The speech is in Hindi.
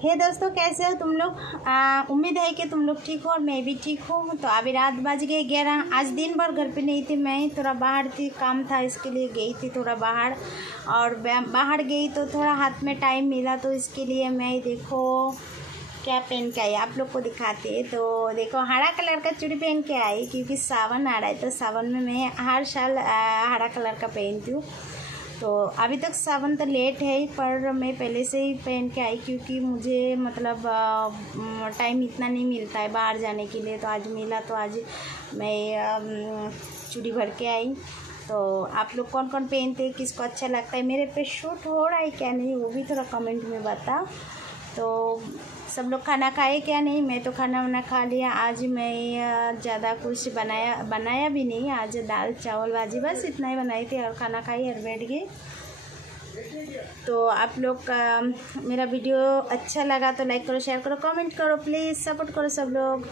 हे दोस्तों, कैसे हो तुम लोग। उम्मीद है कि तुम लोग ठीक हो और मैं भी ठीक हूँ। तो अभी रात बज गए 11। आज दिन भर घर पे नहीं थी, मैं थोड़ा बाहर थी, काम था इसके लिए गई थी थोड़ा बाहर। और बाहर गई तो थोड़ा हाथ में टाइम मिला, तो इसके लिए मैं देखो क्या पहन के आई, आप लोग को दिखाते। तो देखो हरा कलर का चूड़ी पहन के आई, क्योंकि सावन आ रहा है। तो सावन में मैं हर साल हरा कलर का पहनती हूँ। तो अभी तक सावन तो लेट है, पर मैं पहले से ही पहन के आई, क्योंकि मुझे मतलब टाइम इतना नहीं मिलता है बाहर जाने के लिए। तो आज मिला, तो आज मैं चूड़ी भर के आई। तो आप लोग कौन कौन पहनते हैं, किसको अच्छा लगता है, मेरे पे शूट हो रहा है क्या नहीं, वो भी थोड़ा कमेंट में बता। तो सब लोग खाना खाए क्या नहीं, मैं तो खाना वाना खा लिया। आज मैं ज़्यादा कुछ बनाया भी नहीं, आज दाल चावल भाजी बस इतना ही बनाई थी, और खाना खाई और बैठ गई। तो आप लोग का मेरा वीडियो अच्छा लगा तो लाइक करो, शेयर करो, कमेंट करो, प्लीज़ सपोर्ट करो सब लोग।